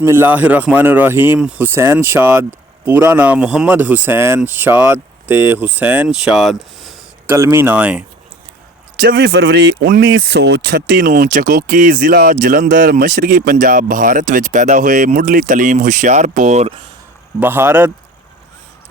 बिस्मिल्लाहिर्रहमानिर्रहीम। हुसैन शाद पूरा नाम मुहम्मद हुसैन शाद ते हुसैन शाद कलमी ਨਾਂ है। 24 फरवरी 1936 ਨੂੰ ਚਕੋਕੀ ਜ਼ਿਲ੍ਹਾ ਜਲੰਧਰ ਮਸ਼ਰਕੀ ਪੰਜਾਬ ਭਾਰਤ ਵਿੱਚ ਪੈਦਾ ਹੋਏ। ਮੁੱਢਲੀ ਤਾਲੀਮ ਹੁਸ਼ਿਆਰਪੁਰ ਭਾਰਤ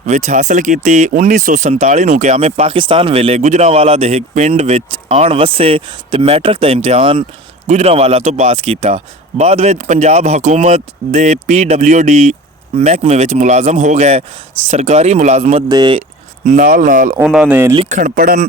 ਵਿੱਚ ਹਾਸਲ ਕੀਤੀ। 1947 ਨੂੰ क़याम पाकिस्तान ਵੇਲੇ ਗੁਜਰਾਂਵਾਲਾ ਦੇ ਇੱਕ ਪਿੰਡ ਵਿੱਚ ਆਣ ਵਸੇ ਤੇ ਮੈਟ੍ਰਿਕ ਦਾ ਇਮਤਿਹਾਨ ਗੁਜਰਾਂਵਾਲਾ ਤੋਂ ਪਾਸ ਕੀਤਾ। ਬਾਅਦ ਵਿੱਚ ਪੰਜਾਬ ਹਕੂਮਤ ਦੇ PWD ਮਹਿਕਮੇ ਵਿੱਚ ਮੁਲਾਜ਼ਮ ਹੋ ਗਏ। ਸਰਕਾਰੀ ਮੁਲਾਜ਼ਮਤ ਦੇ ਨਾਲ ਨਾਲ ਉਹਨਾਂ ਨੇ ਲਿਖਣ ਪੜ੍ਹਨ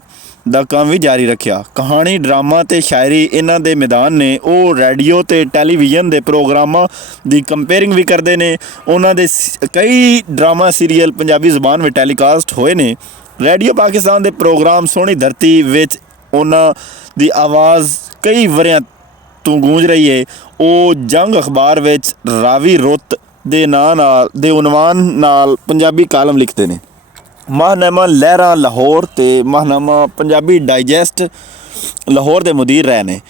ਦਾ ਕੰਮ ਵੀ ਜਾਰੀ ਰੱਖਿਆ। ਕਹਾਣੀ, ਡਰਾਮਾ ਅਤੇ ਸ਼ਾਇਰੀ ਇਹਨਾਂ ਦੇ ਮੈਦਾਨ ਨੇ। ਉਹ ਰੇਡੀਓ ਅਤੇ ਟੈਲੀਵਿਜ਼ਨ ਦੇ ਪ੍ਰੋਗਰਾਮਾਂ ਦੀ ਕੰਪੇਅਰਿੰਗ ਵੀ ਕਰਦੇ ਨੇ। ਉਹਨਾਂ ਦੇ ਕਈ ਡਰਾਮਾ ਸੀਰੀਅਲ ਪੰਜਾਬੀ ਜ਼ੁਬਾਨ ਵਿੱਚ ਟੈਲੀਕਾਸਟ ਹੋਏ ਨੇ। ਰੇਡੀਓ ਪਾਕਿਸਤਾਨ ਦੇ ਪ੍ਰੋਗਰਾਮ ਸੋਹਣੀ ਧਰਤੀ ਵਿੱਚ ਉਹਨਾਂ ਦੀ ਆਵਾਜ਼ ਕਈ ਵਰ੍ਹਿਆਂ ਤੋਂ ਗੂੰਜ ਰਹੀ ਹੈ। ਉਹ ਜੰਗ ਅਖਬਾਰ ਵਿੱਚ ਰਾਵੀ ਰੁੱਤ ਦੇ ਨਾਂ ਨਾਲ ਦੇ ਉਨਵਾਨ ਨਾਲ ਪੰਜਾਬੀ ਕਾਲਮ ਲਿਖਦੇ ਨੇ। ਮਾਹਨਾਮਾ ਲਹਿਰਾਂ ਲਾਹੌਰ ਅਤੇ ਮਾਹਨਾਮਾ ਪੰਜਾਬੀ ਡਾਈਜੈਸਟ ਲਾਹੌਰ ਦੇ ਮੁਦੀਰ ਰਹੇ ਨੇ।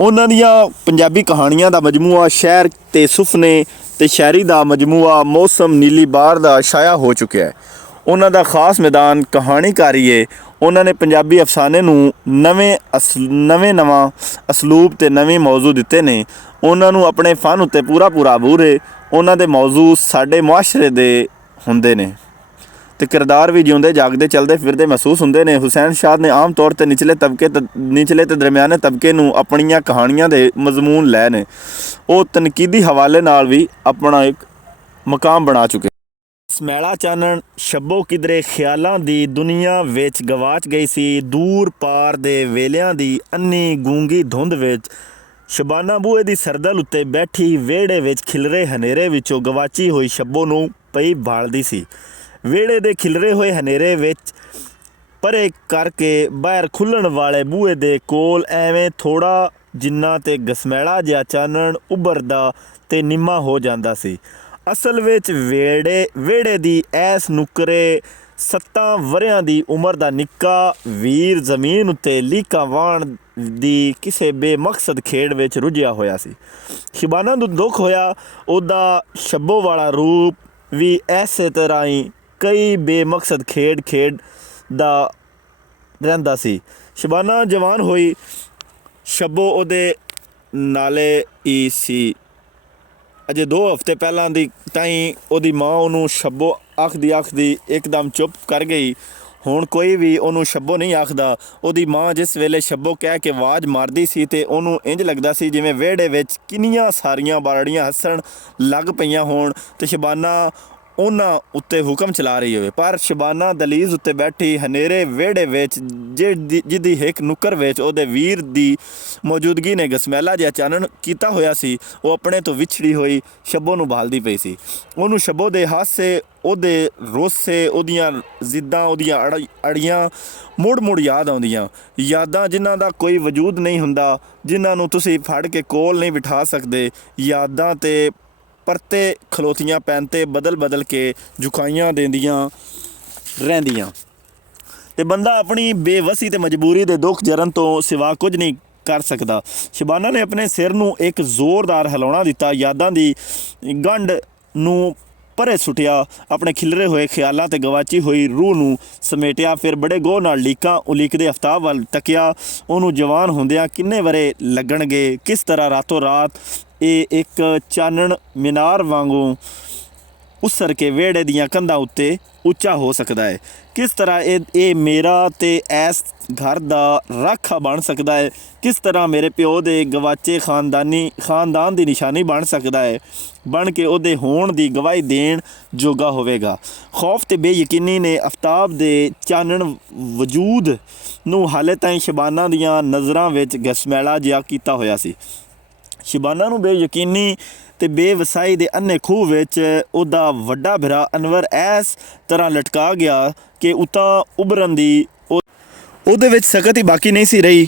ਉਹਨਾਂ ਦੀਆਂ ਪੰਜਾਬੀ ਕਹਾਣੀਆਂ ਦਾ ਮਜਮੂਆ ਸ਼ਹਿਰ ਅਤੇ ਸੁਫਨੇ ਅਤੇ ਸ਼ਾਇਰੀ ਦਾ ਮਜਮੂਆ ਮੌਸਮ ਨੀਲੀ ਬਾਰ ਦਾ ਸ਼ਾਇਆ ਹੋ ਚੁੱਕਿਆ ਹੈ। ਉਹਨਾਂ ਦਾ ਖਾਸ ਮੈਦਾਨ ਕਹਾਣੀਕਾਰੀ ਹੈ। ਉਹਨਾਂ ਨੇ ਪੰਜਾਬੀ ਅਫਸਾਨੇ ਨੂੰ ਨਵਾਂ ਅਸਲੂਬ ਅਤੇ ਨਵੇਂ ਮੌਜ਼ੂ ਦਿੱਤੇ ਨੇ। ਉਹਨਾਂ ਨੂੰ ਆਪਣੇ ਫਨ ਉੱਤੇ ਪੂਰਾ ਅਬੂਰ ਹੈ। ਉਹਨਾਂ ਦੇ ਮੌਜ਼ੂ ਸਾਡੇ ਮੁਆਸ਼ਰੇ ਦੇ ਹੁੰਦੇ ਨੇ ਅਤੇ ਕਿਰਦਾਰ ਵੀ ਜਿਉਂਦੇ ਜਾਗਦੇ ਚਲਦੇ ਫਿਰਦੇ ਮਹਿਸੂਸ ਹੁੰਦੇ ਨੇ। ਹੁਸੈਨ ਸ਼ਾਦ ਨੇ ਆਮ ਤੌਰ 'ਤੇ ਨਿਚਲੇ ਅਤੇ ਦਰਮਿਆਨੇ ਤਬਕੇ ਨੂੰ ਆਪਣੀਆਂ ਕਹਾਣੀਆਂ ਦੇ ਮਜ਼ਮੂਨ ਲੈ ਨੇ। ਉਹ ਤਨਕੀਦੀ ਹਵਾਲੇ ਨਾਲ ਵੀ ਆਪਣਾ ਇੱਕ ਮਕਾਮ ਬਣਾ ਚੁੱਕੇ। ਸਮੈਲਾ ਚਾਨਣ ਸ਼ੱਬੋ ਕਿਧਰੇ ਖਿਆਲਾਂ ਦੀ ਦੁਨੀਆ ਵਿੱਚ ਗਵਾਚ ਗਈ ਸੀ। ਦੂਰ ਪਾਰ ਦੇ ਵੇਲਿਆਂ ਦੀ ਅੰਨੀ ਗੂੰਗੀ ਧੁੰਦ ਵਿੱਚ ਸ਼ਬਾਨਾ ਬੂਹੇ ਦੀ ਸਰਦਲ ਉੱਤੇ ਬੈਠੀ ਵਿਹੜੇ ਵਿੱਚ ਖਿਲਰੇ ਹਨੇਰੇ ਵਿੱਚੋਂ ਗਵਾਚੀ ਹੋਈ ਸ਼ੱਬੋ ਨੂੰ ਪਈ ਭਾਲਦੀ ਸੀ। ਵਿਹੜੇ ਦੇ ਖਿਲਰੇ ਹੋਏ ਹਨੇਰੇ ਵਿੱਚ ਪਰੇ ਕਰਕੇ ਬਾਹਰ ਖੁੱਲ੍ਹਣ ਵਾਲੇ ਬੂਹੇ ਦੇ ਕੋਲ ਐਵੇਂ ਥੋੜ੍ਹਾ ਜਿੰਨਾ ਤੇ ਗਸਮੈਲਾ ਜਿਹਾ ਚਾਨਣ ਉੱਭਰਦਾ ਤੇ ਨਿੰਮਾ ਹੋ ਜਾਂਦਾ ਸੀ। ਅਸਲ ਵਿੱਚ ਵਿਹੜੇ ਦੀ ਐਸ ਨੁੱਕਰੇ 7 ਵਰ੍ਹਿਆਂ ਦੀ ਉਮਰ ਦਾ ਨਿੱਕਾ ਵੀਰ ਜ਼ਮੀਨ ਉੱਤੇ ਲੀਕਾਂ ਵਾਹਣ ਦੀ ਕਿਸੇ ਬੇਮਕਸਦ ਖੇਡ ਵਿੱਚ ਰੁੱਝਿਆ ਹੋਇਆ ਸੀ। ਸ਼ਬਾਨਾ ਨੂੰ ਦੁੱਖ ਹੋਇਆ। ਉਹਦਾ ਸ਼ੱਬੋ ਵਾਲਾ ਰੂਪ ਵੀ ਐਸੇ ਤਰ੍ਹਾਂ ਹੀ ਕਈ ਬੇਮਕਸਦ ਖੇਡਦਾ ਰਹਿੰਦਾ ਸੀ। ਸ਼ਬਾਨਾ ਜਵਾਨ ਹੋਈ। ਸ਼ੱਬੋ ਉਹਦੇ ਨਾਲੇ ਹੀ ਸੀ। ਅਜੇ 2 ਹਫ਼ਤੇ ਪਹਿਲਾਂ ਦੀ ਤਾਈਂ ਉਹਦੀ ਮਾਂ ਉਹਨੂੰ ਸ਼ੱਬੋ ਆਖਦੀ ਇੱਕਦਮ ਚੁੱਪ ਕਰ ਗਈ। ਹੁਣ ਕੋਈ ਵੀ ਉਹਨੂੰ ਸ਼ੱਬੋ ਨਹੀਂ ਆਖਦਾ। ਉਹਦੀ ਮਾਂ ਜਿਸ ਵੇਲੇ ਸ਼ੱਬੋ ਕਹਿ ਕੇ ਆਵਾਜ਼ ਮਾਰਦੀ ਸੀ ਅਤੇ ਉਹਨੂੰ ਇੰਝ ਲੱਗਦਾ ਸੀ ਜਿਵੇਂ ਵਿਹੜੇ ਵਿੱਚ ਕਿੰਨੀਆਂ ਸਾਰੀਆਂ ਬਾਲੜੀਆਂ ਹੱਸਣ ਲੱਗ ਪਈਆਂ ਹੋਣ ਅਤੇ ਸ਼ਬਾਨਾ ਉਹਨਾਂ ਉੱਤੇ ਹੁਕਮ ਚਲਾ ਰਹੀ ਹੋਵੇ। ਪਰ ਸ਼ਬਾਨਾ ਦਲੀਜ਼ ਉੱਤੇ ਬੈਠੀ ਹਨੇਰੇ ਵਿਹੜੇ ਵਿੱਚ ਜਿਹਦੀ ਇੱਕ ਨੁੱਕਰ ਵਿੱਚ ਉਹਦੇ ਵੀਰ ਦੀ ਮੌਜੂਦਗੀ ਨੇ ਗਸਮੈਲਾ ਜਿਹਾ ਚਾਨਣ ਕੀਤਾ ਹੋਇਆ ਸੀ, ਉਹ ਆਪਣੇ ਤੋਂ ਵਿਛੜੀ ਹੋਈ ਸ਼ੱਬੋ ਨੂੰ ਭਾਲਦੀ ਪਈ ਸੀ। ਉਹਨੂੰ ਸ਼ੱਬੋ ਦੇ ਹਾਸੇ, ਉਹਦੇ ਰੋਸੇ, ਉਹਦੀਆਂ ਜ਼ਿੱਦਾਂ, ਉਹਦੀਆਂ ਅੜੀਆਂ ਮੁੜ ਯਾਦ ਆਉਂਦੀਆਂ। ਯਾਦਾਂ ਜਿਨ੍ਹਾਂ ਦਾ ਕੋਈ ਵਜੂਦ ਨਹੀਂ ਹੁੰਦਾ, ਜਿਨ੍ਹਾਂ ਨੂੰ ਤੁਸੀਂ ਫੜ ਕੇ ਕੋਲ ਨਹੀਂ ਬਿਠਾ ਸਕਦੇ। ਯਾਦਾਂ ਤੇ ਪਰਤੇ ਖਲੋਤੀਆਂ ਪੈਨ 'ਤੇ ਬਦਲ ਕੇ ਝੁਕਾਈਆਂ ਦਿੰਦੀਆਂ ਰਹਿੰਦੀਆਂ ਅਤੇ ਬੰਦਾ ਆਪਣੀ ਬੇਵਸੀ ਅਤੇ ਮਜਬੂਰੀ ਦੇ ਦੁੱਖ ਜਰਨ ਤੋਂ ਸਿਵਾ ਕੁਝ ਨਹੀਂ ਕਰ ਸਕਦਾ। ਸ਼ਬਾਨਾ ਨੇ ਆਪਣੇ ਸਿਰ ਨੂੰ ਇੱਕ ਜ਼ੋਰਦਾਰ ਹਿਲਾਉਣਾ ਦਿੱਤਾ। ਯਾਦਾਂ ਦੀ ਗੰਢ ਨੂੰ ਪਰੇ ਸੁੱਟਿਆ। ਆਪਣੇ ਖਿਲਰੇ ਹੋਏ ਖਿਆਲਾਂ ਅਤੇ ਗਵਾਚੀ ਹੋਈ ਰੂਹ ਨੂੰ ਸਮੇਟਿਆ। ਫਿਰ ਬੜੇ ਗੌਰ ਨਾਲ ਲੀਕਾਂ ਉਲੀਕਦੇ ਆਫਤਾਬ ਵੱਲ ਤੱਕਿਆ। ਉਹਨੂੰ ਜਵਾਨ ਹੁੰਦਿਆਂ ਕਿੰਨੇ ਵਰ੍ਹੇ ਲੱਗਣਗੇ? ਕਿਸ ਤਰ੍ਹਾਂ ਰਾਤੋਂ ਰਾਤ ਇਹ ਇੱਕ ਚਾਨਣ ਮੀਨਾਰ ਵਾਂਗੂ ਉਸਰ ਕੇ ਵਿਹੜੇ ਦੀਆਂ ਕੰਧਾਂ ਉੱਤੇ ਉੱਚਾ ਹੋ ਸਕਦਾ ਹੈ? ਕਿਸ ਤਰ੍ਹਾਂ ਇਹ ਮੇਰਾ ਤੇ ਇਸ ਘਰ ਦਾ ਰਾਖਾ ਬਣ ਸਕਦਾ ਹੈ? ਕਿਸ ਤਰ੍ਹਾਂ ਮੇਰੇ ਪਿਓ ਦੇ ਗਵਾਚੇ ਖਾਨਦਾਨ ਦੀ ਨਿਸ਼ਾਨੀ ਬਣ ਸਕਦਾ ਹੈ, ਬਣ ਕੇ ਉਹਦੇ ਹੋਣ ਦੀ ਗਵਾਹੀ ਦੇਣ ਜੋਗਾ ਹੋਵੇਗਾ? ਖੌਫ ਤੇ ਬੇਯਕੀਨੀ ਨੇ ਆਫਤਾਬ ਦੇ ਚਾਨਣ ਵਜੂਦ ਨੂੰ ਹਾਲੇ ਤਾਈਂ ਸ਼ਬਾਨਾ ਦੀਆਂ ਨਜ਼ਰਾਂ ਵਿੱਚ ਗਸਮੈਲਾ ਜਿਹਾ ਕੀਤਾ ਹੋਇਆ ਸੀ। ਸ਼ਬਾਨਾ ਨੂੰ ਬੇਯਕੀਨੀ ਅਤੇ ਬੇਵਸਾਈ ਦੇ ਅੰਨੇ ਖੂਹ ਵਿੱਚ ਉਹਦਾ ਵੱਡਾ ਭਰਾ ਅਨਵਰ ਇਸ ਤਰ੍ਹਾਂ ਲਟਕਾ ਗਿਆ ਕਿ ਉੱਤਾਂ ਉੱਭਰਨ ਦੀ ਉਹਦੇ ਵਿੱਚ ਸਕਤ ਹੀ ਬਾਕੀ ਨਹੀਂ ਸੀ ਰਹੀ।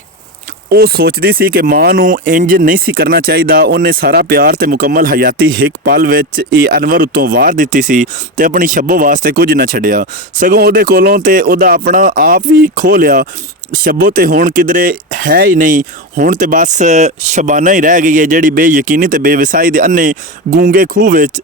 ਉਹ ਸੋਚਦੀ ਸੀ ਕਿ ਮਾਂ ਨੂੰ ਇੰਜ ਨਹੀਂ ਸੀ ਕਰਨਾ ਚਾਹੀਦਾ। ਉਹਨੇ ਸਾਰਾ ਪਿਆਰ ਤੇ ਮੁਕੰਮਲ ਹਯਾਤੀ ਇੱਕ ਪਲ ਵਿੱਚ ਇਹ ਅਨਵਰ ਉੱਤੋਂ ਵਾਰ ਦਿੱਤੀ ਸੀ ਤੇ ਆਪਣੀ ਸ਼ੱਬੋ ਵਾਸਤੇ ਕੁਝ ਨਾ ਛੱਡਿਆ, ਸਗੋਂ ਉਹਦੇ ਕੋਲੋਂ ਤੇ ਉਹਦਾ ਆਪਣਾ ਆਪ ਵੀ ਖੋਹ ਲਿਆ। ਸ਼ੱਬੋ ਤੇ ਹੁਣ ਕਿਧਰੇ ਹੈ ਹੀ ਨਹੀਂ, ਹੁਣ ਤੇ ਬਸ ਸ਼ਬਾਨਾ ਹੀ ਰਹਿ ਗਈ ਹੈ ਜਿਹੜੀ ਬੇਯਕੀਨੀ ਤੇ ਬੇਵਸਾਈ ਦੇ ਅੰਨੇ ਗੂੰਗੇ ਖੂਹ ਵਿੱਚ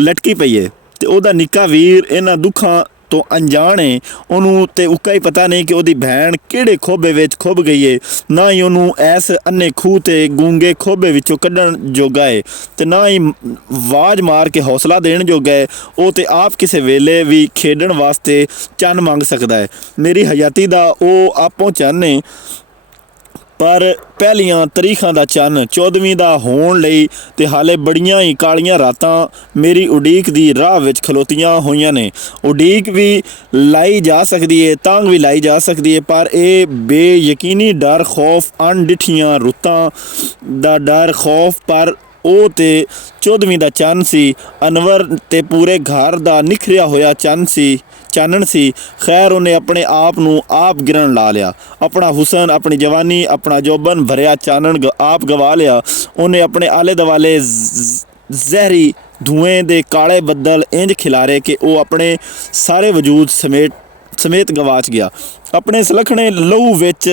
ਲਟਕੀ ਪਈ ਹੈ। ਤੇ ਉਹਦਾ ਨਿੱਕਾ ਵੀਰ ਇਹਨਾਂ ਦੁੱਖਾਂ ਤੋਂ ਅਣਜਾਣ ਹੈ। ਉਹਨੂੰ ਤੇ ਉੱਕਾ ਹੀ ਪਤਾ ਨਹੀਂ ਕਿ ਉਹਦੀ ਭੈਣ ਕਿਹੜੇ ਖੋਬੇ ਵਿੱਚ ਖੁੱਭ ਗਈ ਹੈ, ਨਾ ਹੀ ਉਹਨੂੰ ਐਸ ਅੰਨੇ ਖੂਹ ਤੇ ਗੂੰਗੇ ਖੋਬੇ ਵਿੱਚੋਂ ਕੱਢਣ ਜੋਗਾ ਹੈ ਤੇ ਨਾ ਹੀ ਆਵਾਜ਼ ਮਾਰ ਕੇ ਹੌਸਲਾ ਦੇਣ ਜੋਗਾ ਹੈ। ਉਹ ਤੇ ਆਪ ਕਿਸੇ ਵੇਲੇ ਵੀ ਖੇਡਣ ਵਾਸਤੇ ਚੰਨ ਮੰਗ ਸਕਦਾ ਹੈ। ਮੇਰੀ ਹਯਾਤੀ ਦਾ ਉਹ ਆਪੋ ਚੰਨ ਹੈ, ਪਰ ਪਹਿਲੀਆਂ ਤਰੀਖਾਂ ਦਾ ਚੰਨ 14ਵੀਂ ਦਾ ਹੋਣ ਲਈ ਤੇ ਹਾਲੇ ਬੜੀਆਂ ਹੀ ਕਾਲੀਆਂ ਰਾਤਾਂ ਮੇਰੀ ਉਡੀਕ ਦੀ ਰਾਹ ਵਿੱਚ ਖਲੋਤੀਆਂ ਹੋਈਆਂ ਨੇ। ਉਡੀਕ ਵੀ ਲਾਈ ਜਾ ਸਕਦੀ ਹੈ, ਤਾਂਘ ਵੀ ਲਾਈ ਜਾ ਸਕਦੀ ਹੈ, ਪਰ ਇਹ ਬੇਯਕੀਨੀ ਡਰ ਖੌਫ, ਅਣਡਿੱਠੀਆਂ ਰੁੱਤਾਂ ਦਾ ਡਰ ਖੌਫ, ਪਰ ਉਹ ਤੇ 14ਵੀਂ ਦਾ ਚੰਨ ਸੀ। ਅਨਵਰ ਤੇ ਪੂਰੇ ਘਰ ਦਾ ਨਿਖਰਿਆ ਹੋਇਆ ਚਾਨਣ ਸੀ। ਖੈਰ ਉਹਨੇ ਆਪਣੇ ਆਪ ਨੂੰ ਆਪ ਗਿਰਨ ਲਾ ਲਿਆ, ਆਪਣਾ ਹੁਸਨ, ਆਪਣੀ ਜਵਾਨੀ, ਆਪਣਾ ਜੋਬਨ ਭਰਿਆ ਚਾਨਣ ਆਪ ਗਵਾ ਲਿਆ। ਉਹਨੇ ਆਪਣੇ ਆਲੇ ਦੁਆਲੇ ਜ਼ਹਿਰੀ ਧੂਏਂ ਦੇ ਕਾਲੇ ਬੱਦਲ ਇੰਜ ਖਿਲਾਰੇ ਕਿ ਉਹ ਆਪਣੇ ਸਾਰੇ ਵਜੂਦ ਸਮੇਤ ਗਵਾਚ ਗਿਆ। ਆਪਣੇ ਸਲਖਣੇ ਲਹੂ ਵਿੱਚ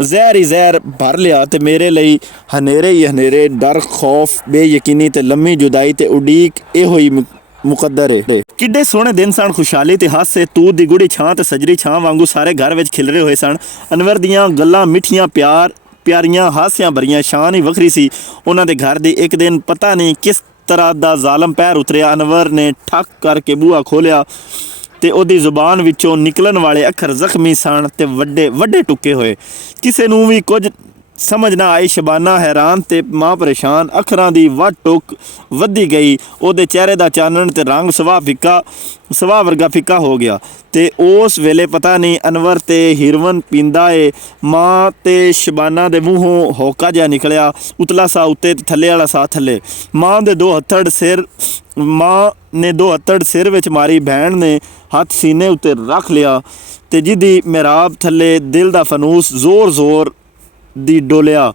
ਜ਼ਹਿਰ ਭਰ ਲਿਆ ਤੇ ਮੇਰੇ ਲਈ ਹਨੇਰੇ ਹੀ ਹਨੇਰੇ, ਡਰ, ਖੌਫ, ਬੇਯਕੀਨੀ ਤੇ ਲੰਮੀ ਜੁਦਾਈ ਤੇ ਉਡੀਕ ਇਹੋ ਹੀ ਮੁਕੱਦਰ ਹੈ। ਕਿੱਡੇ ਸੋਹਣੇ ਦਿਨ ਸਨ, ਖੁਸ਼ਹਾਲੀ ਤੇ ਹਾਸੇ ਤੂਤ ਦੀ ਗੂੜੀ ਛਾਂ ਤੇ ਸਜਰੀ ਛਾਂ ਵਾਂਗੂ ਸਾਰੇ ਘਰ ਵਿੱਚ ਖਿਲਰੇ ਹੋਏ ਸਨ। ਅਨਵਰ ਦੀਆਂ ਗੱਲਾਂ ਮਿੱਠੀਆਂ, ਪਿਆਰੀਆਂ, ਹਾਸਿਆਂ ਭਰੀਆਂ, ਸ਼ਾਨ ਹੀ ਵੱਖਰੀ ਸੀ। ਉਹਨਾਂ ਦੇ ਘਰ ਦੀ ਇੱਕ ਦਿਨ ਪਤਾ ਨਹੀਂ ਕਿਸ ਤਰ੍ਹਾਂ ਦਾ ਜ਼ਾਲਮ ਪੈਰ ਉਤਰਿਆ। ਅਨਵਰ ਨੇ ਠੱਕ ਕਰਕੇ ਬੂਹਾ ਖੋਲ੍ਹਿਆ ਤੇ ਉਹਦੀ ਜ਼ੁਬਾਨ ਵਿੱਚੋਂ ਨਿਕਲਣ ਵਾਲੇ ਅੱਖਰ ਜ਼ਖਮੀ ਸਨ ਤੇ ਵੱਡੇ ਟੁੱਕੇ ਹੋਏ। ਕਿਸੇ ਨੂੰ ਵੀ ਕੁਝ ਸਮਝ ਨਾ ਆਈ। ਸ਼ਬਾਨਾ ਹੈਰਾਨ ਤੇ ਮਾਂ ਪਰੇਸ਼ਾਨ। ਅੱਖਰਾਂ ਦੀ ਵੱਧ ਟੁੱਕ ਵੱਧਦੀ ਗਈ। ਉਹਦੇ ਚਿਹਰੇ ਦਾ ਚਾਨਣ ਤੇ ਰੰਗ ਸੁਭਾਅ ਵਰਗਾ ਫਿੱਕਾ ਹੋ ਗਿਆ। ਤੇ ਉਸ ਵੇਲੇ ਪਤਾ ਨਹੀਂ ਅਨਵਰ ਤੇ ਹੀਰਵਨ ਪੀਂਦਾ ਏ। ਮਾਂ ਤੇ ਸ਼ਬਾਨਾ ਦੇ ਮੂੰਹੋਂ ਹੋਕਾ ਜਿਹਾ ਨਿਕਲਿਆ, ਉਤਲਾ ਸਾਹ ਉੱਤੇ ਤੇ ਥੱਲੇ ਵਾਲਾ ਸਾਹ ਥੱਲੇ। ਮਾਂ ਨੇ ਦੋ ਹੱਥੜ ਸਿਰ ਵਿੱਚ ਮਾਰੀ। ਭੈਣ ਨੇ ਹੱਥ ਸੀਨੇ ਉੱਤੇ ਰੱਖ ਲਿਆ ਤੇ ਜਿਹਦੀ ਮਿਹਰਾਬ ਥੱਲੇ ਦਿਲ ਦਾ ਫਨੂਸ ਜ਼ੋਰ ਦੀ ਡੋਲਿਆ।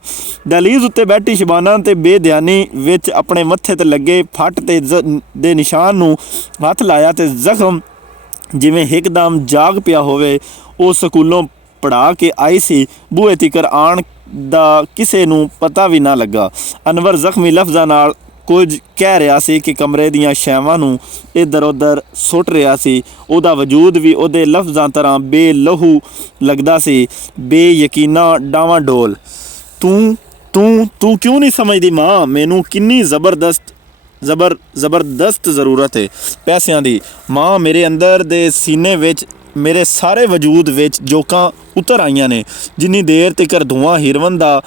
ਦਹਲੀਜ਼ ਉੱਤੇ ਬੈਠੀ ਸ਼ਬਾਨਾ ਤੇ ਬੇਧਿਆਨੀ ਵਿੱਚ ਆਪਣੇ ਮੱਥੇ ਤੇ ਲੱਗੇ ਫੱਟ ਤੇ ਦੇ ਨਿਸ਼ਾਨ ਨੂੰ ਹੱਥ ਲਾਇਆ ਤੇ ਜ਼ਖਮ ਜਿਵੇਂ ਇੱਕਦਮ ਜਾਗ ਪਿਆ ਹੋਵੇ। ਉਹ ਸਕੂਲੋਂ ਪੜ੍ਹਾ ਕੇ ਆਈ ਸੀ। ਬੂਹੇ ਤੀਕਰ ਆਉਣ ਦਾ ਕਿਸੇ ਨੂੰ ਪਤਾ ਵੀ ਨਾ ਲੱਗਾ। ਅਨਵਰ ਜ਼ਖਮੀ ਲਫ਼ਜ਼ਾਂ ਨਾਲ ਕੁਝ ਕਹਿ ਰਿਹਾ ਸੀ ਕਿ ਕਮਰੇ ਦੀਆਂ ਸ਼ੈਵਾਂ ਨੂੰ ਇੱਧਰ ਉੱਧਰ ਸੁੱਟ ਰਿਹਾ ਸੀ। ਉਹਦਾ ਵਜੂਦ ਵੀ ਉਹਦੇ ਲਫ਼ਜ਼ਾਂ ਤਰ੍ਹਾਂ ਬੇਲਹੂ ਲੱਗਦਾ ਸੀ, ਬੇਯਕੀਨਾ, ਡਾਵਾਂਡੋਲ। ਤੂੰ ਕਿਉਂ ਨਹੀਂ ਸਮਝਦੀ ਮਾਂ, ਮੈਨੂੰ ਕਿੰਨੀ ਜ਼ਬਰਦਸਤ ਜ਼ਰੂਰਤ ਹੈ ਪੈਸਿਆਂ ਦੀ। ਮਾਂ, ਮੇਰੇ ਅੰਦਰ ਦੇ ਸੀਨੇ ਵਿੱਚ, ਮੇਰੇ ਸਾਰੇ ਵਜੂਦ ਵਿੱਚ ਜੋਕਾਂ ਉਤਰ ਆਈਆਂ ਨੇ। ਜਿੰਨੀ ਦੇਰ ਤੀਕਰ ਧੂੰਆਂ ਹੀਰਵਨ ਦਾ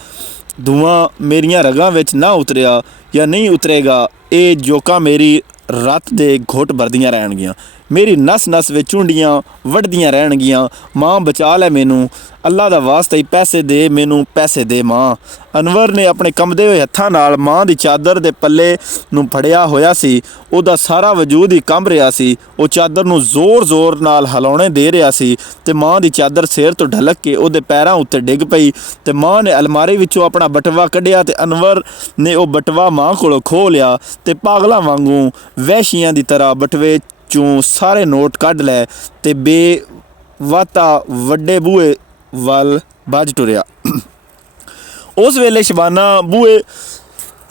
ਧੂੰਆਂ ਮੇਰੀਆਂ ਰਗਾਂ ਵਿੱਚ ਨਾ ਉਤਰਿਆ ਜਾਂ ਨਹੀਂ ਉਤਰੇਗਾ, ਇਹ ਜੋਕਾਂ ਮੇਰੀ ਰੱਤ ਦੇ ਘੁੱਟ ਭਰਦੀਆਂ ਰਹਿਣਗੀਆਂ, ਮੇਰੀ ਨਸ ਵਿੱਚ ਚੁੰਡੀਆਂ ਵੱਢਦੀਆਂ ਰਹਿਣਗੀਆਂ। ਮਾਂ, ਬਚਾ ਲੈ ਮੈਨੂੰ, ਅੱਲਾ ਦਾ ਵਾਸਤਾ ਹੀ ਪੈਸੇ ਦੇ, ਮੈਨੂੰ ਪੈਸੇ ਦੇ ਮਾਂ। ਅਨਵਰ ਨੇ ਆਪਣੇ ਕੰਬਦੇ ਹੋਏ ਹੱਥਾਂ ਨਾਲ ਮਾਂ ਦੀ ਚਾਦਰ ਦੇ ਪੱਲੇ ਨੂੰ ਫੜਿਆ ਹੋਇਆ ਸੀ। ਉਹਦਾ ਸਾਰਾ ਵਜੂਦ ਹੀ ਕੰਬ ਰਿਹਾ ਸੀ। ਉਹ ਚਾਦਰ ਨੂੰ ਜ਼ੋਰ ਨਾਲ ਹਿਲਾਉਣੇ ਦੇ ਰਿਹਾ ਸੀ ਤੇ ਮਾਂ ਦੀ ਚਾਦਰ ਸਿਰ ਤੋਂ ਢਲਕ ਕੇ ਉਹਦੇ ਪੈਰਾਂ ਉੱਤੇ ਡਿੱਗ ਪਈ ਤੇ ਮਾਂ ਨੇ ਅਲਮਾਰੀ ਵਿੱਚੋਂ ਆਪਣਾ ਬਟਵਾ ਕੱਢਿਆ ਤੇ ਅਨਵਰ ਨੇ ਉਹ ਬਟਵਾ ਮਾਂ ਕੋਲੋਂ ਖੋਹ ਲਿਆ ਤੇ ਪਾਗਲਾਂ ਵਾਂਗੂ ਵਹਿਸ਼ੀਆਂ ਦੀ ਤਰ੍ਹਾਂ ਬਟਵੇ ਚੋਂ ਸਾਰੇ ਨੋਟ ਕੱਢ ਲੈ ਤੇ ਬੇਵਾਤਾ ਵੱਡੇ ਬੂਹੇ ਵੱਲ ਭੱਜ ਟੁਰਿਆ। ਉਸ ਵੇਲੇ ਸ਼ਬਾਨਾ ਬੂਹੇ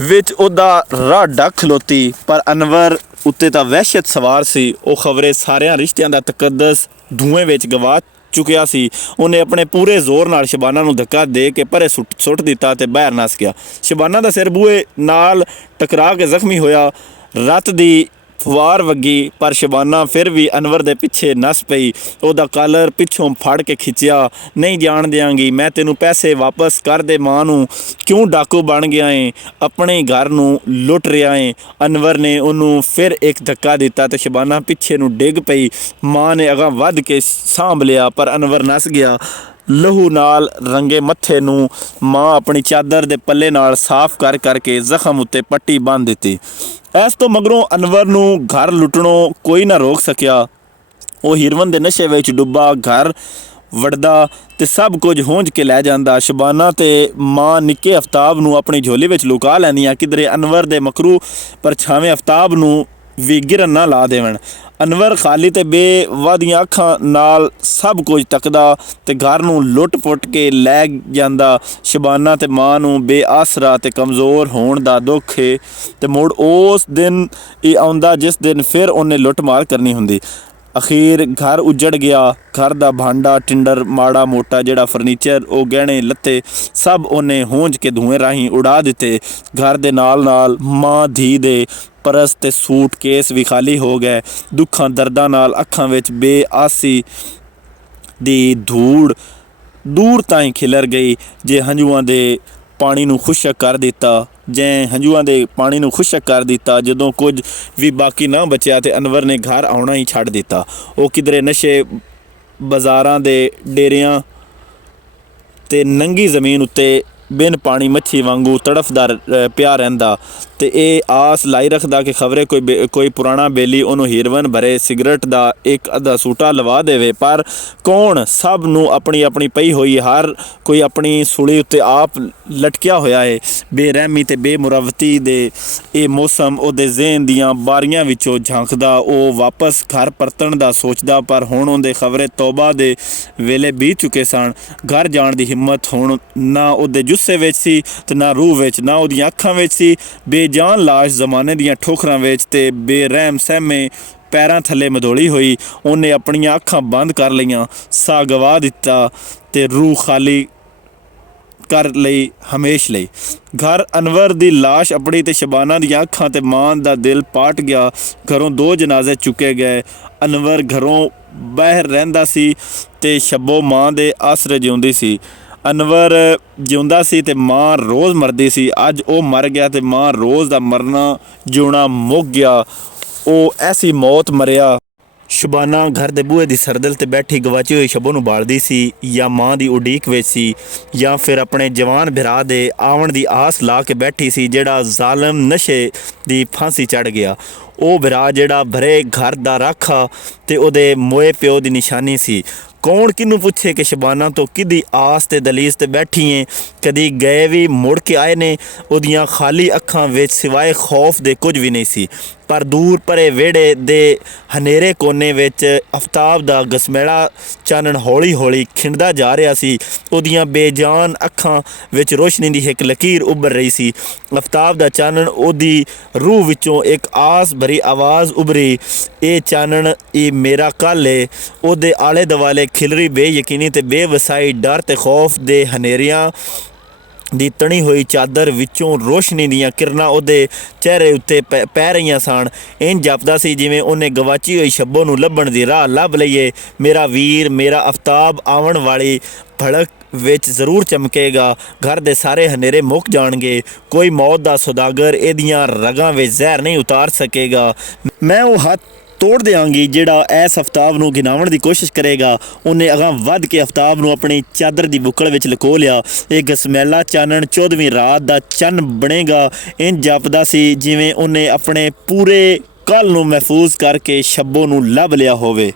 ਵਿੱਚ ਉਹਦਾ ਰਾਹ ਡੱਕ ਖਲੋਤੀ, ਪਰ ਅਨਵਰ ਉੱਤੇ ਤਾਂ ਵਹਿਸ਼ਤ ਸਵਾਰ ਸੀ। ਉਹ ਖਬਰੇ ਸਾਰਿਆਂ ਰਿਸ਼ਤਿਆਂ ਦਾ ਤਕੱਦਸ ਧੂਏਂ ਵਿੱਚ ਗਵਾ ਚੁੱਕਿਆ ਸੀ। ਉਹਨੇ ਆਪਣੇ ਪੂਰੇ ਜ਼ੋਰ ਨਾਲ ਸ਼ਬਾਨਾ ਨੂੰ ਧੱਕਾ ਦੇ ਕੇ ਪਰੇ ਸੁੱਟ ਦਿੱਤਾ ਤੇ ਬਾਹਰ ਨੱਸ ਗਿਆ। ਸ਼ਬਾਨਾ ਦਾ ਸਿਰ ਬੂਹੇ ਨਾਲ ਟਕਰਾ ਕੇ ਜ਼ਖਮੀ ਹੋਇਆ। ਰੱਤ ਦੀ ਫੁਆਰ ਵੱਗੀ, ਪਰ ਸ਼ਬਾਨਾ ਫਿਰ ਵੀ ਅਨਵਰ ਦੇ ਪਿੱਛੇ ਨੱਸ ਪਈ। ਉਹਦਾ ਕਾਲਰ ਪਿੱਛੋਂ ਫੜ ਕੇ ਖਿੱਚਿਆ। ਨਹੀਂ ਜਾਣ ਦਿਆਂਗੀ, ਮੈਂ ਤੈਨੂੰ ਪੈਸੇ ਵਾਪਸ ਕਰ ਦੇ। ਮਾਂ ਨੂੰ ਕਿਉਂ ਡਾਕੂ ਬਣ ਗਿਆ ਏ, ਆਪਣੇ ਘਰ ਨੂੰ ਲੁੱਟ ਰਿਹਾ ਏ। ਅਨਵਰ ਨੇ ਉਹਨੂੰ ਫਿਰ ਇੱਕ ਧੱਕਾ ਦਿੱਤਾ ਤੇ ਸ਼ਬਾਨਾ ਪਿੱਛੇ ਨੂੰ ਡਿੱਗ ਪਈ। ਮਾਂ ਨੇ ਅਗਾਂਹ ਵੱਧ ਕੇ ਸਾਂਭ ਲਿਆ, ਪਰ ਅਨਵਰ ਨੱਸ ਗਿਆ। ਲਹੂ ਨਾਲ ਰੰਗੇ ਮੱਥੇ ਨੂੰ ਮਾਂ ਆਪਣੀ ਚਾਦਰ ਦੇ ਪੱਲੇ ਨਾਲ ਸਾਫ਼ ਕਰਕੇ ਜ਼ਖਮ ਉੱਤੇ ਪੱਟੀ ਬੰਨ੍ਹ ਦਿੱਤੀ। ਇਸ ਤੋਂ ਮਗਰੋਂ ਅਨਵਰ ਨੂੰ ਘਰ ਲੁੱਟਣੋਂ ਕੋਈ ਨਾ ਰੋਕ ਸਕਿਆ। ਉਹ ਹੀਰਵਨ ਦੇ ਨਸ਼ੇ ਵਿੱਚ ਡੁੱਬਾ ਘਰ ਵੜਦਾ ਤੇ ਸਭ ਕੁਝ ਹੁੰਝ ਕੇ ਲੈ ਜਾਂਦਾ। ਸ਼ਬਾਨਾ ਤੇ ਮਾਂ ਨਿੱਕੇ ਆਫਤਾਬ ਨੂੰ ਆਪਣੀ ਝੋਲੀ ਵਿੱਚ ਲੁਕਾ ਲੈਂਦੀਆਂ, ਕਿਧਰੇ ਅਨਵਰ ਦੇ ਮਕਰੂ ਪਰਛਾਵੇਂ ਆਫਤਾਬ ਨੂੰ ਵੀ ਗਿਰਨ ਨਾ ਲਾ ਦੇਵਣ। ਅਨਵਰ ਖਾਲੀ ਤੇ ਬੇਵਾਦੀਆਂ ਅੱਖਾਂ ਨਾਲ ਸਭ ਕੁਝ ਤੱਕਦਾ ਤੇ ਘਰ ਨੂੰ ਲੁੱਟ ਪੁੱਟ ਕੇ ਲੈ ਜਾਂਦਾ। ਸ਼ਬਾਨਾ ਤੇ ਮਾਂ ਨੂੰ ਬੇਆਸਰਾ ਤੇ ਕਮਜ਼ੋਰ ਹੋਣ ਦਾ ਦੁੱਖ ਏ ਤੇ ਮੁੜ ਉਸ ਦਿਨ ਹੀ ਆਉਂਦਾ ਜਿਸ ਦਿਨ ਫਿਰ ਉਹਨੇ ਲੁੱਟ ਮਾਰ ਕਰਨੀ ਹੁੰਦੀ। ਅਖੀਰ ਘਰ ਉੱਜੜ ਗਿਆ। ਘਰ ਦਾ ਭਾਂਡਾ ਟਿੰਡਰ ਮਾੜਾ ਮੋਟਾ ਜਿਹੜਾ ਫਰਨੀਚਰ ਉਹ ਗਹਿਣੇ ਲੱਤੇ ਸਭ ਉਹਨੇ ਹੁੰਝ ਕੇ ਧੂਏ ਰਾਹੀਂ ਉਡਾ ਦਿੱਤੇ। ਘਰ ਦੇ ਨਾਲ ਨਾਲ ਮਾਂ ਧੀ ਦੇ ਪਰਸ ਤੇ ਸੂਟ ਕੇਸ ਵੀ ਖਾਲੀ ਹੋ ਗਏ। ਦੁੱਖਾਂ ਦਰਦਾਂ ਨਾਲ ਅੱਖਾਂ ਵਿੱਚ ਬੇਆਸੀ ਦੀ ਧੂੜ ਦੂਰ ਤਾਈਂ ਖਿਲਰ ਗਈ। ਜੇ ਹੰਝੂਆਂ ਦੇ ਪਾਣੀ ਨੂੰ ਖੁਸ਼ਕ ਕਰ ਦਿੱਤਾ ਜਦੋਂ ਕੁਝ ਵੀ ਬਾਕੀ ਨਾ ਬਚਿਆ ਤੇ ਅਨਵਰ ਨੇ ਘਰ ਆਉਣਾ ਹੀ ਛੱਡ ਦਿੱਤਾ। ਉਹ ਕਿਧਰੇ ਨਸ਼ੇ ਬਾਜ਼ਾਰਾਂ ਦੇ ਡੇਰਿਆਂ ਤੇ ਨੰਗੀ ਜ਼ਮੀਨ ਉੱਤੇ ਬਿਨ ਪਾਣੀ ਮੱਛੀ ਵਾਂਗੂ ਤੜਫਦਾ ਪਿਆ ਰਹਿੰਦਾ ਤੇ ਇਹ ਆਸ ਲਾਈ ਰੱਖਦਾ ਕਿ ਖਬਰੇ ਕੋਈ ਪੁਰਾਣਾ ਬੇਲੀ ਉਹਨੂੰ ਹੀਰਵਨ ਭਰੇ ਸਿਗਰਟ ਦਾ ਇੱਕ ਅੱਧਾ ਸੂਟਾ ਲਵਾ ਦੇਵੇ। ਪਰ ਕੌਣ? ਸਭ ਨੂੰ ਆਪਣੀ ਆਪਣੀ ਪਈ ਹੋਈ, ਹਰ ਕੋਈ ਆਪਣੀ ਸੂਲੀ ਉੱਤੇ ਆਪ ਲਟਕਿਆ ਹੋਇਆ ਹੈ। ਬੇਰਹਿਮੀ ਤੇ ਬੇਮੁਰਵਤੀ ਦੇ ਇਹ ਮੌਸਮ ਉਹਦੇ ਜ਼ਿਹਨ ਦੀਆਂ ਬਾਰੀਆਂ ਵਿੱਚੋਂ ਝਾਂਕਦਾ। ਉਹ ਵਾਪਸ ਘਰ ਪਰਤਣ ਦਾ ਸੋਚਦਾ, ਪਰ ਹੁਣ ਉਹਦੇ ਖਬਰੇ ਤੌਬਾ ਦੇ ਵੇਲੇ ਬੀਤ ਚੁੱਕੇ ਸਨ। ਘਰ ਜਾਣ ਦੀ ਹਿੰਮਤ ਹੁਣ ਨਾ ਉਹਦੇ ਜੁੱਸੇ ਵਿੱਚ ਸੀ ਤੇ ਨਾ ਰੂਹ ਵਿੱਚ, ਨਾ ਉਹਦੀਆਂ ਅੱਖਾਂ ਵਿੱਚ ਸੀ। ਬੇਜਾਨ ਲਾਸ਼ ਜ਼ਮਾਨੇ ਦੀਆਂ ਠੋਕਰਾਂ ਵਿੱਚ ਤੇ ਬੇਰਹਿਮ ਸਹਿਮੇ ਪੈਰਾਂ ਥੱਲੇ ਮਧੋਲੀ ਹੋਈ। ਉਹਨੇ ਆਪਣੀਆਂ ਅੱਖਾਂ ਬੰਦ ਕਰ ਲਈਆਂ, ਸਾਹ ਗਵਾ ਦਿੱਤਾ ਤੇ ਰੂਹ ਖਾਲੀ ਕਰ ਲਈ ਹਮੇਸ਼ ਲਈ। ਘਰ ਅਨਵਰ ਦੀ ਲਾਸ਼ ਆਪਣੀ ਤੇ ਸ਼ਬਾਨਾ ਦੀਆਂ ਅੱਖਾਂ ਤੇ ਮਾਂ ਦਾ ਦਿਲ ਪਾਟ ਗਿਆ। ਘਰੋਂ 2 ਜਨਾਜ਼ੇ ਚੁੱਕੇ ਗਏ। ਅਨਵਰ ਘਰੋਂ ਬਾਹਰ ਰਹਿੰਦਾ ਸੀ ਤੇ ਸ਼ੱਬੋ ਮਾਂ ਦੇ ਆਸਰੇ ਜਿਉਂਦੀ ਸੀ। ਅਨਵਰ ਜਿਉਂਦਾ ਸੀ ਤੇ ਮਾਂ ਰੋਜ਼ ਮਰਦੀ ਸੀ। ਅੱਜ ਉਹ ਮਰ ਗਿਆ ਤੇ ਮਾਂ ਰੋਜ਼ ਦਾ ਮਰਨਾ ਜਿਉਣਾ ਮੁੱਕ ਗਿਆ। ਉਹ ਐਸੀ ਮੌਤ ਮਰਿਆ। ਸ਼ਬਾਨਾ ਘਰ ਦੇ ਬੂਹੇ ਦੀ ਸਰਦਲ ਤੇ ਬੈਠੀ ਗਵਾਚੀ ਹੋਈ ਸ਼ੱਬੋ ਨੂੰ ਬਾਲਦੀ ਸੀ, ਜਾਂ ਮਾਂ ਦੀ ਉਡੀਕ ਵਿੱਚ ਸੀ, ਜਾਂ ਫਿਰ ਆਪਣੇ ਜਵਾਨ ਭਰਾ ਦੇ ਆਉਣ ਦੀ ਆਸ ਲਾ ਕੇ ਬੈਠੀ ਸੀ ਜਿਹੜਾ ਜ਼ਾਲਮ ਨਸ਼ੇ ਦੀ ਫਾਂਸੀ ਚੜ੍ਹ ਗਿਆ। ਉਹ ਭਰਾ ਜਿਹੜਾ ਭਰੇ ਘਰ ਦਾ ਰਾਖਾ ਤੇ ਉਹਦੇ ਮੋਏ ਪਿਓ ਦੀ ਨਿਸ਼ਾਨੀ ਸੀ। ਕੌਣ ਕਿਹਨੂੰ ਪੁੱਛੇ ਕਿ ਸ਼ਬਾਨਾ ਤੋਂ ਕਿਹਦੀ ਆਸ ਤੇ ਦਲੀਜ਼ ਤੇ ਬੈਠੀ ਏ? ਕਦੀ ਗਏ ਵੀ ਮੁੜ ਕੇ ਆਏ ਨੇ। ਉਹਦੀਆਂ ਖਾਲੀ ਅੱਖਾਂ ਵਿੱਚ ਸਿਵਾਏ ਖੌਫ ਦੇ ਕੁਝ ਵੀ ਨਹੀਂ ਸੀ। ਪਰ ਦੂਰ ਪਰੇ ਵਿਹੜੇ ਦੇ ਹਨੇਰੇ ਕੋਨੇ ਵਿੱਚ ਆਫਤਾਬ ਦਾ ਗਸਮੈਲਾ ਚਾਨਣ ਹੌਲੀ ਹੌਲੀ ਖਿੰਡਦਾ ਜਾ ਰਿਹਾ ਸੀ। ਉਹਦੀਆਂ ਬੇਜਾਨ ਅੱਖਾਂ ਵਿੱਚ ਰੋਸ਼ਨੀ ਦੀ ਇੱਕ ਲਕੀਰ ਉੱਭਰ ਰਹੀ ਸੀ। ਆਫਤਾਬ ਦਾ ਚਾਨਣ ਉਹਦੀ ਰੂਹ ਵਿੱਚੋਂ ਇੱਕ ਆਸ ਭਰੀ ਆਵਾਜ਼ ਉੱਭਰੀ, ਇਹ ਚਾਨਣ ਇਹ ਮੇਰਾ ਕੱਲ੍ਹ ਏ। ਉਹਦੇ ਆਲੇ ਦੁਆਲੇ ਖਿਲਰੀ ਬੇਯਕੀਨੀ ਤੇ ਬੇਵਸਾਈ ਡਰ ਤੇ ਖੌਫ ਦੇ ਹਨੇਰਿਆਂ ਦੀ ਤਣੀ ਹੋਈ ਚਾਦਰ ਵਿੱਚੋਂ ਰੋਸ਼ਨੀ ਦੀਆਂ ਕਿਰਨਾਂ ਉਹਦੇ ਚਿਹਰੇ ਉੱਤੇ ਪੈ ਰਹੀਆਂ ਸਨ। ਇੰਝ ਜਾਪਦਾ ਸੀ ਜਿਵੇਂ ਉਹਨੇ ਗਵਾਚੀ ਹੋਈ ਸ਼ੱਬੋ ਨੂੰ ਲੱਭਣ ਦੀ ਰਾਹ ਲੱਭ ਲਈਏ। ਮੇਰਾ ਵੀਰ, ਮੇਰਾ ਆਫਤਾਬ ਆਉਣ ਵਾਲੀ ਭੜਕ ਵਿੱਚ ਜ਼ਰੂਰ ਚਮਕੇਗਾ। ਘਰ ਦੇ ਸਾਰੇ ਹਨੇਰੇ ਮੁੱਕ ਜਾਣਗੇ। ਕੋਈ ਮੌਤ ਦਾ ਸੌਦਾਗਰ ਇਹਦੀਆਂ ਰਗਾਂ ਵਿੱਚ ਜ਼ਹਿਰ ਨਹੀਂ ਉਤਾਰ ਸਕੇਗਾ। ਮੈਂ ਉਹ ਹੱਥ ਤੋੜ ਦਿਆਂਗੀ ਜਿਹੜਾ ਇਸ ਆਫਤਾਬ ਨੂੰ ਗਿਨਾਉਣ ਦੀ ਕੋਸ਼ਿਸ਼ ਕਰੇਗਾ। ਉਹਨੇ ਅਗਾਂਹ ਵੱਧ ਕੇ ਆਫਤਾਬ ਨੂੰ ਆਪਣੀ ਚਾਦਰ ਦੀ ਬੁੱਕਲ ਵਿੱਚ ਲੁਕੋ ਲਿਆ। ਇਹ ਗਸਮੈਲਾ ਚਾਨਣ 14ਵੀਂ ਰਾਤ ਦਾ ਚੰਨ ਬਣੇਗਾ। ਇੰਝ ਜਾਪਦਾ ਸੀ ਜਿਵੇਂ ਉਹਨੇ ਆਪਣੇ ਪੂਰੇ ਕੱਲ੍ਹ ਨੂੰ ਮਹਿਫੂਜ਼ ਕਰਕੇ ਸ਼ੱਬੋ ਨੂੰ ਲੱਭ ਲਿਆ ਹੋਵੇ।